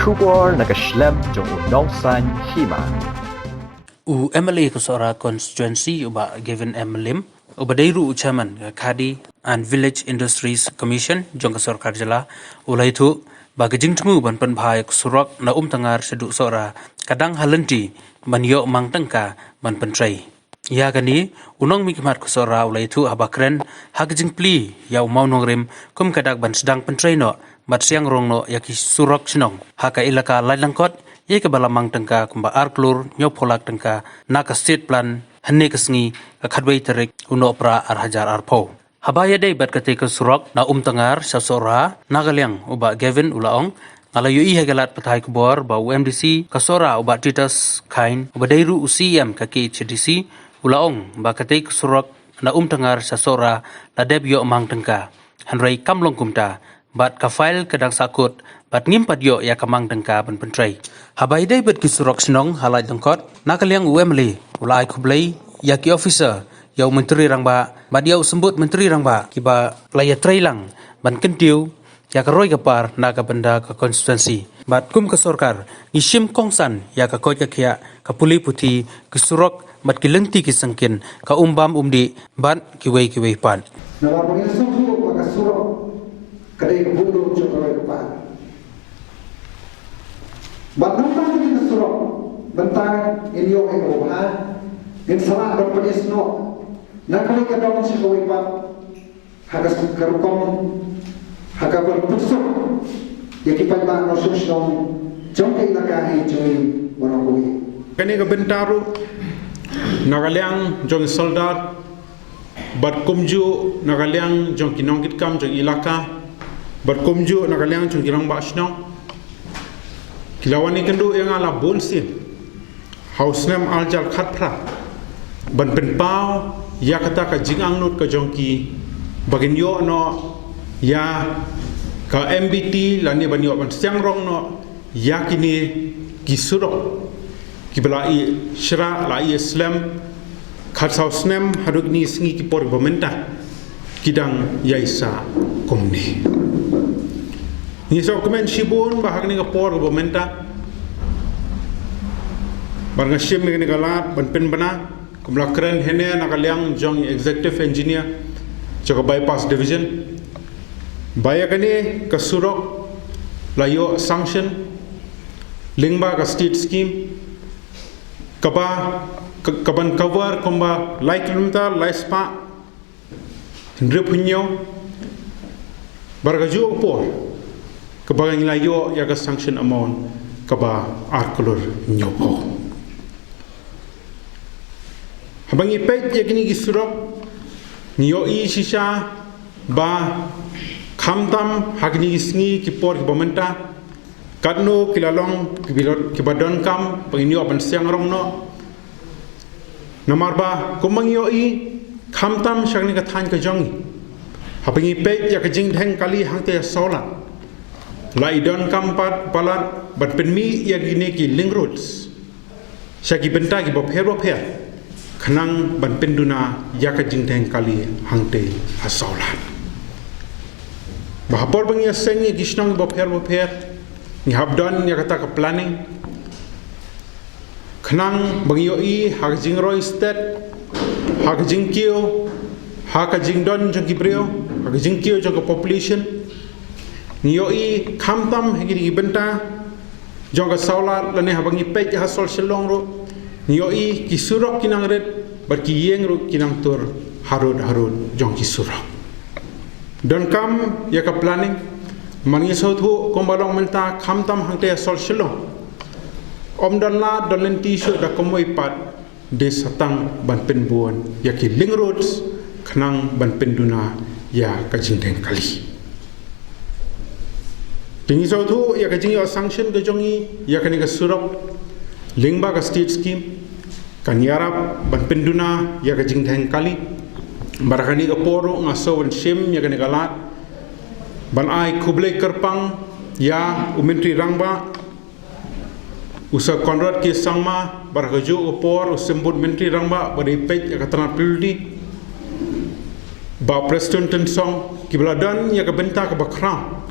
Kubor nakaslem jong unongsan hima. MLA Kusora constituency uba given MLM uba dairu chairman Khadi and Village Industries Commission jong kasor karjala ulai tu ba gajing tmu ban pan bhai kusurok na tangar sedu sora kadang halenti banyo mang tangka ban pentrai ya gani unong mikmat kusora ulai tu habakren hagajing pli yau mau nongrem kum kadak ban sedang pentrai no bat siang rong no yaki surok chinong haka ilaka lailangkot ye ke balamang tengka kumba arklur nyopolak tengka naka state plan henne kesngi khadwei terik uno pra arhajar arpo habaya dei bat kate ke surok na tangar sasora nagaliang uba Gavin ulaong ngalayu i hegalat pathai kubor ba UMDC kasora uba Titus Kain uba deiru UCM kaki HDC ulaong ba kate ke surok na tangar sasora la debyo mang tengka hanrei kamlong kumta bat kafail kadang sakut bat ngimpat yo ya kamang tengka ban pentrai habai dai bat kisurok snong halai tengkot nakaliang UMLE ulai kublai ya ki officer yau menteri rangba bat yau sembut menteri rangba kiba laya trailang ban kentiu ya karoi kapar naga benda ka konstituensi bat kum ka sorkar ishim kongsan ya ka koi ka khia ka puli puthi kisurok bat kilengti kisangkin ka umbam umdi bat kiwei pan kadai kebunuh jokowi depan. Bagaimana kita suruh bentang ini yang berubah, ini salah berpenis no. Nak kali kedong jokowi depan, hagas kerukom, hagas berpusuk, ya kita bang nosus no, jongkai nakahi jokowi wanakui. Kini kebentaru, nakaliang jong soldat, bat kumju nakaliang jong kinongkit kam jong ilaka. Berkumju nakaliang chung kirang basnong kilawani kendu yang ala bolsin hausnem aljal khatpra ban penpau ya kata ka jingang nut ka jongki bagin yo no ya ka MBT lani ban yo ban siang rong no ya kini kisurok kibelai syra lai islam khat hausnem haduk ni singi ki por bomenta kidang yaisa komni ni so komen shibun bahag ni kapor gobernmenta barang shim ni galat ban pen bana kumla kren hene nakaliang jong executive engineer jaga bypass division baya kani kasurok layo sanction lingba ka state scheme kaban cover komba like kilometer like spa ndrep hunyo barga por kebagang layo ya ka sanction amount kaba arkulur nyopo habang ipet ya kini gisurok niyo i shisha ba khamtam hagni isngi kipor kibomenta kadno kilalong kibadon kam panginiyo ban siang rong no namarba kumangyo i khamtam shagni ka than ka jongi habang ipet ya ka jing dheng kali hangte sola Laidon kampat palat bat penmi ya gini ki link roads syaki benta ki bopher khanang ban penduna ya ka jingteng kali hangte asolat bahapor bangi sengi gisnong bopher ni habdon ya kata ka planning khanang bangi yo i hak jingroi state hak jingkio hak jingdon jong ki brio hak jingkio jong ka population Nioi kamtam hegi benta jonga saula lane habangi pej hasol selong ro nioi kisurok kinang red bar ki yeng ro kinang tur harud jong kisurok don kam ya ka planning mangi sothu kombalong menta kamtam hangte hasol selong om don la don lenti shu da komoi pat de satang ban penbuan ya ki ling roads khnang ban penduna ya ka jingteng kali Tingi sautu ya kajing ya sanction ke jongi ya kani ka surok lingba ka state scheme kan yarap ban penduna ya kajing thang kali barakani ka poro ngaso wan shim ya kani kalat ban ai kublai kerpang ya umentri rangba usa konrad ke sangma barakajo ka por usembut mentri rangba bari pej ya katana pildi ba Preston Tensong kibladan ya ka benta ka bakram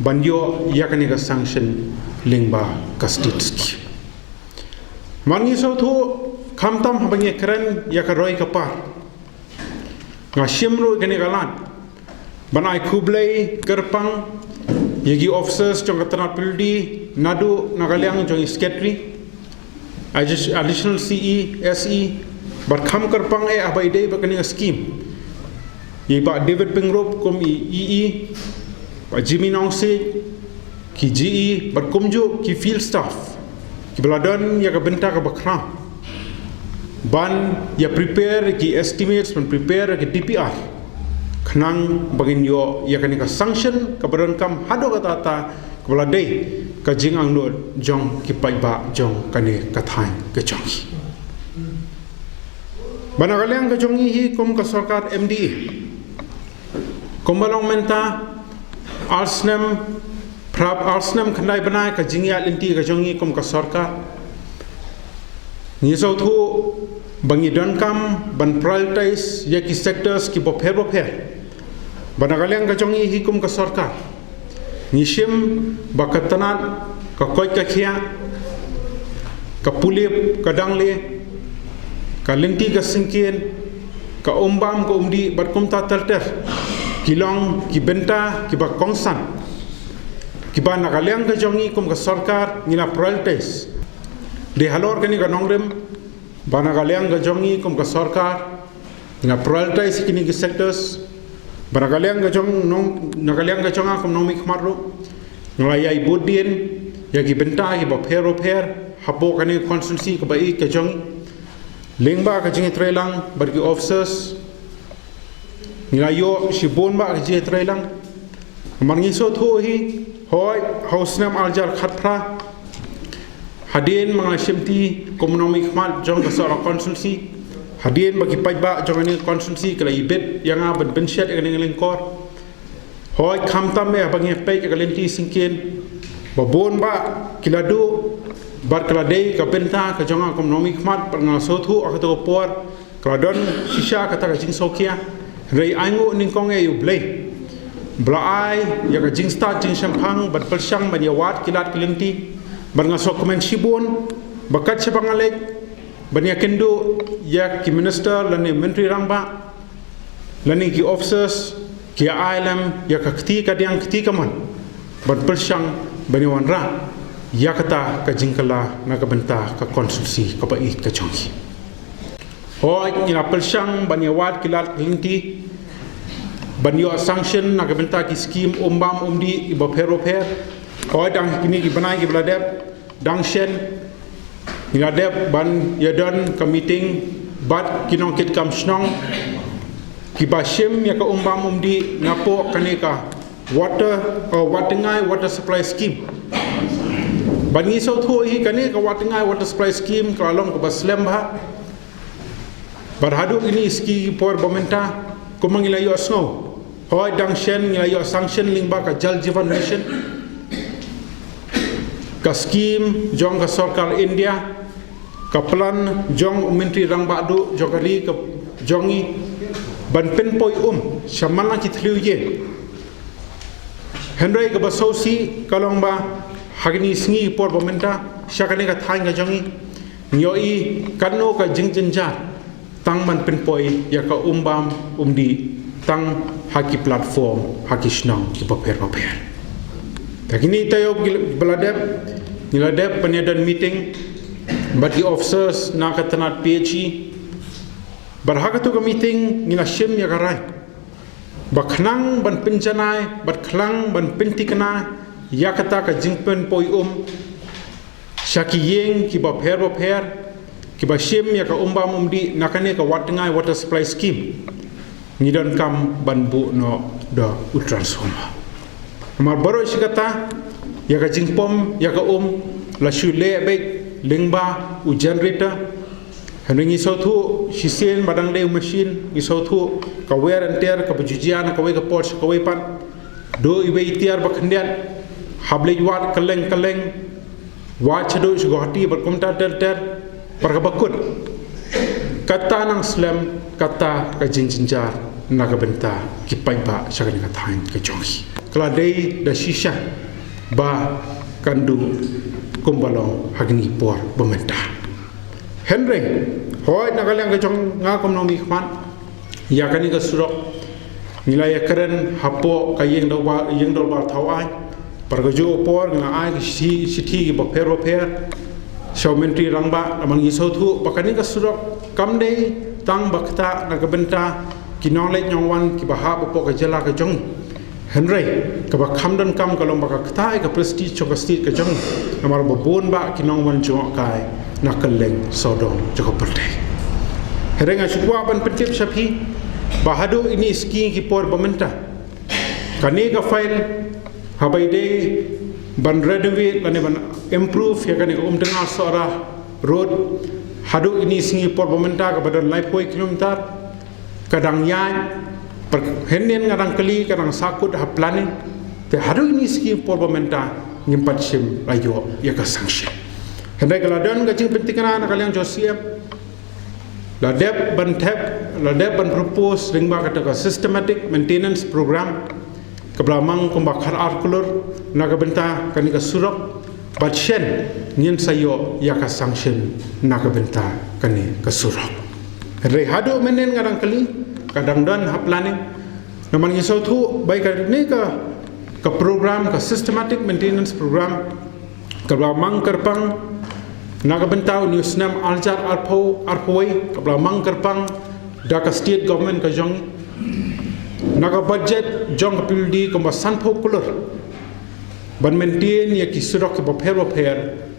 banyo yakani ka sanction lingba kastitski mangi so thu khamtam habangi keren yakaroi kapar ngashimru gani galan banai kublai kerpang yagi officers jong katanat pildi nadu nagaliang jong secretary additional CE SE bar kham kerpang abai dei bakani scheme ye ba David Pingrop kom EE ba Jimmy Nongse ki GE bar kumju ki field staff ki beladan ya ka benta ka bakram ban ya prepare ki estimates ban prepare ki DPR khnang bagin yo ya kanika sanction ka badan kam hado ka tata kepala dei ka jing ang no jong ki pai ba jong kane ka thai ka jong banagaliang ka jong hi kom ka sarkar MDE kombalong menta alsnem prab alsnem khnai banai ka jingya linti ka jong hi kom ka sarkar ni so thu bangi don kam ban prioritize ya ki sectors ki bopher banagaliang ka jong hi kom ka sarkar nishim bakatanat ka koi ka khia ka pulip ka dangle ka linti ka singkien ka ombam ka umdi bat kum ta terter kilong ki benta ki ba kongsan ki ba nagaliang ka jongi kum ka sarkar ngina priorities de halor kani ka nongrem ba nagaliang ka jongi kum ka sarkar ngina priorities kini ki sectors barangkaliang gajong nong nagaliang gajong akom nong mikmaru ngelayai budin yagi benta hi bapher hapo kani constituency ka bai gajong lingba ka jingi trelang bargi officers ngelayo shibon ba ka jingi trelang mangi so tho hi hoi hausnam aljar khatpra hadin mga shimti komunomik mat jong ka sora constituency hadien bagi pajba jongani konstitusi kala ibet yang aban bensyat yang lingkor hoi khamtam me abangi pej kalenti singkin babon ba kiladu bar kaladei ka benta ka jonga ekonomi khmat perngal sothu akato por kaladon shisha kata ka jing sokia rei aingu ningkong e ublei blai ya ka jing sta jing champang bat pelsyang ban yawat kilat kilenti barnga dokumen sibun bakat sepangalek bania kendo ya ki minister lani menteri rangba lani ki officers ki ILM ya ka kti ka diang kti kaman ban pelsyang bani wanra ya kata ka jingkala na ka benta ka konstitusi ka bai ka chongki hoi ina pelsyang bani wat kilat linti bani sanction na ka benta ki scheme ombam omdi iba per hoi dang kini ki banai ki bladep dang shen ngadep ban yadon ka meeting bat kinong kit kam snong ki bashim ya ka umbam umdi ngapo kanika water water supply scheme bani so tho hi kanika water supply scheme kalong ka baslem ba barhadu ini ski por bomenta kumangila yo snow hoi dang shen ngila yo sanction lingba ka jal jivan mission ka scheme jong ka sarkar India ka plan jong menteri rangbadu jogari ka jongi ban penpoi shamana ki thliuje henry ka basosi kalongba hagni sngi por bomenta shakane ka thang ka jongi nyoi kanno ka jingjenja tang man penpoi ya ka umbam umdi tang haki platform haki snong ki paper takini tayo beladep niladep penyadan meeting bagi officers na katanat PHE barhagatu ka meeting ngila shim ya karai bakhnang ban pinjanai batklang ban pintikana ya kata ka jingpen poi shaki yeng ki ba pher ki ba shim ya ka umbam umdi nakane ka watengai water supply scheme ngidon kam ban bu no da utransforma mar baro shikata ya ka jingpom ya ka la shule be lingba u generator hengi sautu sisen badang de machine ni sautu ka wear and tear ka bujian ka we ka porch ka we pan do ibe tiar bakhndian hable wat kaleng wa chado shgohati berkomta ter par ka bakut kata nang slam kata ka jinjinjar naga benta ki pai ba shagani ka thain ka jongi keladai da shisha ba kandu kumbalong hagni por pemerintah. Henry hoi nakaliang kejong ngakom nomi kman ya kani ka surok nilai keren hapo kayeng do ba thawai pargojo por nga ai si thi ba per Shaw menteri rangba amang isau tu bakani ka surok kamdei tang bakta nagabenta kinong lek nyongwan ki baha bopo ka jela ka jong Henry ka ba kamdan kam kalong baka ktai ka prestige ka state ka jong namar babon ba kinong wan jong kai nakaleng sodong joko perdai Henry nga chukwa ban pentip sapi bahado ini ski ki por bamenta kani ka file habai dei ban renovate lani ban improve ya kani tengah sora road hadu ini singi por bamenta ka badan lai poi kilometer kadang yan henin kadang keli kadang sakut ha planning te hadu ini singi por bamenta ngimpat sim ayo ya ka sanction hendai kaladan ka jing pentingna kalian josiap la dep ban propose ringba kata ka systematic maintenance program kebelamang kumbakar arkulur naga benta kani ka surok batshen ngin sayo ya ka sanction naga benta kani ka surok re hado menen ngadang kali kadang dan ha planning naman ngisau tu baik ni ka program ka systematic maintenance program kebelamang kerpang naga benta Newsnam aljar arpoi kebelamang kerpang da ka state government ka jong naga budget jong pildi ko sanpo kulur ban maintain ya ki surok ki boper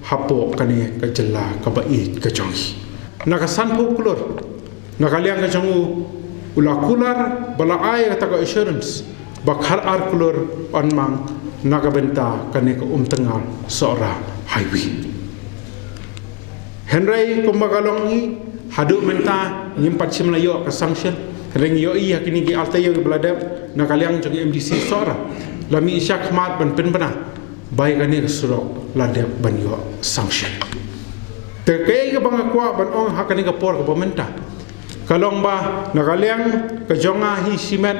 hapo kani ka jella ka bai ka jongi naga sanpo kulur naga liang ka jongu ulakular bala ay ka assurance bakhar ar kulur panmang naga benta kani ka tengal sora highway Henry kumbagalongi hadu menta nyimpat simlayo ka sanction ring yo iya kini gi alta yo beladap na kaliang jong MDC sora lami isyak mat ban penbana bai kani surok ladap ban yo sanction te kay ka bang kwa ban ong hakani ka por ka pementa kalong ba na kaliang ka jonga hi simen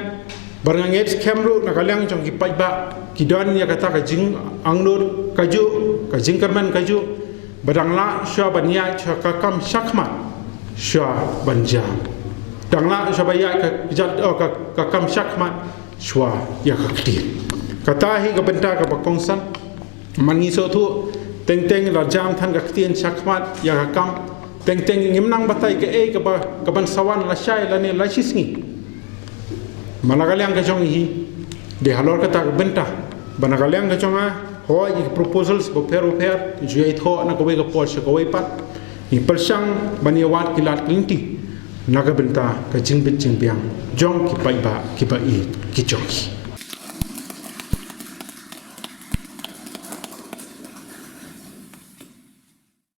barnganget kemru na kaliang jong gi paiba kidon ya kata ka jing angnur kaju ka jingkerman kaju badangla sya banya cha ka kam syakmat sya banjam dangla sabaya ka kam syakmat shwa ya ka ktir katahi ka benta ka bakongsan mangi so tu teng la jam than ka ktir syakmat ya ka kam teng ngimnang batai ka ka ban sawan la syai la ne la sisngi managalyang ka jong hi de halor ka ta ka benta banagalyang ka jonga hoi proposals bo per jui tho na ko we ka por ka we pat ni persang baniawat kilat klinti naga benta ka jingbit jingbiang jong ki paiba ki bai ki jongi